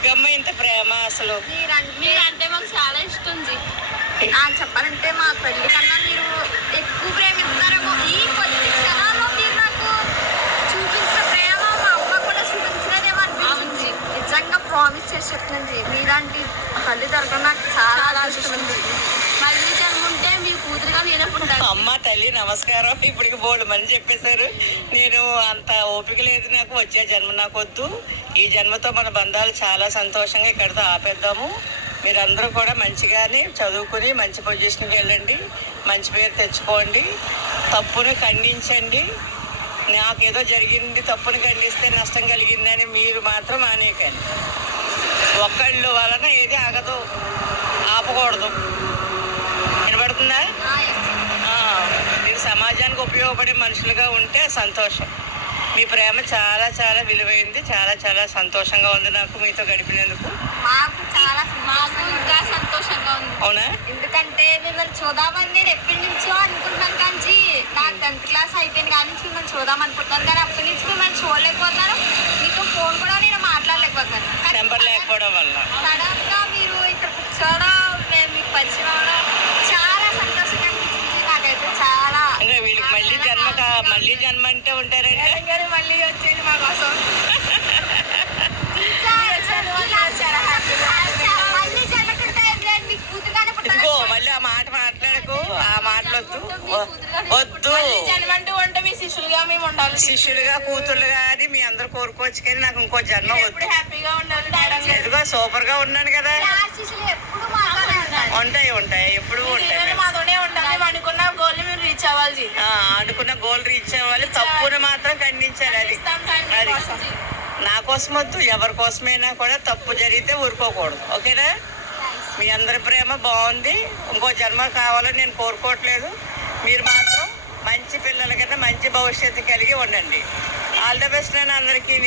ఎందుకమ్మా ఇంత ప్రేమ అసలు? మీరంటే మాకు చాలా ఇష్టం జీ. చెప్పాలంటే మా పెళ్లి కన్నా మీరు ఎక్కువ ప్రేమిస్తారేమో. ఈ కొద్ది క్షణాల్లో మీరు నాకు చూపించిన ప్రేమ మా అమ్మ కూడా చూపించలేదేమో అనిపించింది. నిజంగా ప్రామిస్ చేసి చెప్తుంది, మీలాంటి తల్లి దొరకడం నాకు చాలా ఇష్టం. మళ్ళీ జన్ముంటే మీ కూతురుగా మీరే పుట్టారు. అమ్మ తల్లి నమస్కారం. ఇప్పటికి బోల్డ్ మంది చెప్పేశారు. నేను అంత ఓపిక లేదు నాకు. వచ్చే జన్మ నాకు వద్దు. ఈ జన్మతో మన బంధాలు చాలా సంతోషంగా ఇక్కడితో ఆపేద్దాము. మీరందరూ కూడా మంచిగానే చదువుకుని మంచి పొజిషన్కి వెళ్ళండి, మంచి పేరు తెచ్చుకోండి, తప్పును ఖండించండి. నాకేదో జరిగింది, తప్పును ఖండిస్తే నష్టం కలిగిందని మీరు మాత్రం మానేకండి. ఒక్కళ్ళ వలన ఏది ఆగదు, ఆపకూడదు. వినపడుతుందా? మీరు సమాజానికి ఉపయోగపడే మనుషులుగా ఉంటే సంతోషం. మీ ప్రేమ చాలా చాలా విలువైంది. చాలా చాలా సంతోషంగా ఉంది నాకు మీతో గడిపినందుకు. మాకు ఇంకా సంతోషంగా ఉంది. అవునా? ఎందుకంటే మిమ్మల్ని చూద్దామని నేను ఎప్పటి నుంచో అనుకుంటున్నాను. కానీ నాకు 10th క్లాస్ అయిపోయింది కానీ మిమ్మల్ని చూద్దాం అనుకుంటున్నాను. కానీ అప్పటి నుంచి మిమ్మల్ని చూడలేకపోతున్నాను. మీతో ఫోన్ కూడా నేను మాట్లాడలేకపోతున్నాను. నెంబర్ లేకపోవడం వల్ల సడన్ గా మీరు ఇక్కడ కూర్చోవడం, మేము మీకు పరిచయం అవడం చాలా సంతోషంగా అనిపించింది నాకైతే. చాలా వీళ్ళకి మళ్ళీ జన్మ అంటే ఉంటారంటే మళ్ళీ వచ్చేది మా కోసం. ఇదిగో మళ్ళీ ఆ మాట మాట్లాడకు, ఆ మాటలొద్దు, వద్దు. జన్మంటూ ఉంటే మీ శిష్యులుగా మేము ఉండాలి. శిష్యులుగా కూతురుగా అని మీ అందరు కోరుకోవచ్చు, కానీ నాకు ఇంకో జన్మ వద్దు. హ్యాపీగా ఉండాలి. ఇదిగో సూపర్ గా ఉన్నాను కదా. ఉంటాయి ఎప్పుడు ఉంటాయి. మాతోనే ఉండాలి. అనుకున్న గోల్ మీరు రీచ్ అవ్వాలి. అనుకున్న గోల్ రీచ్ అవ్వాలి. తప్పును మాత్రం ఖండించాలి. అది నా కోసం వద్దు, ఎవరి కోసమైనా కూడా తప్పు జరిగితే ఊరుకోకూడదు. ఓకేనా? మీ అందరి ప్రేమ బాగుంది. ఇంకో జన్మ కావాలని నేను కోరుకోవట్లేదు. మీరు మాత్రం మంచి పిల్లల కింద మంచి భవిష్యత్తు కలిగి ఉండండి. ఆల్ ద బెస్ట్ నేను అందరికీ.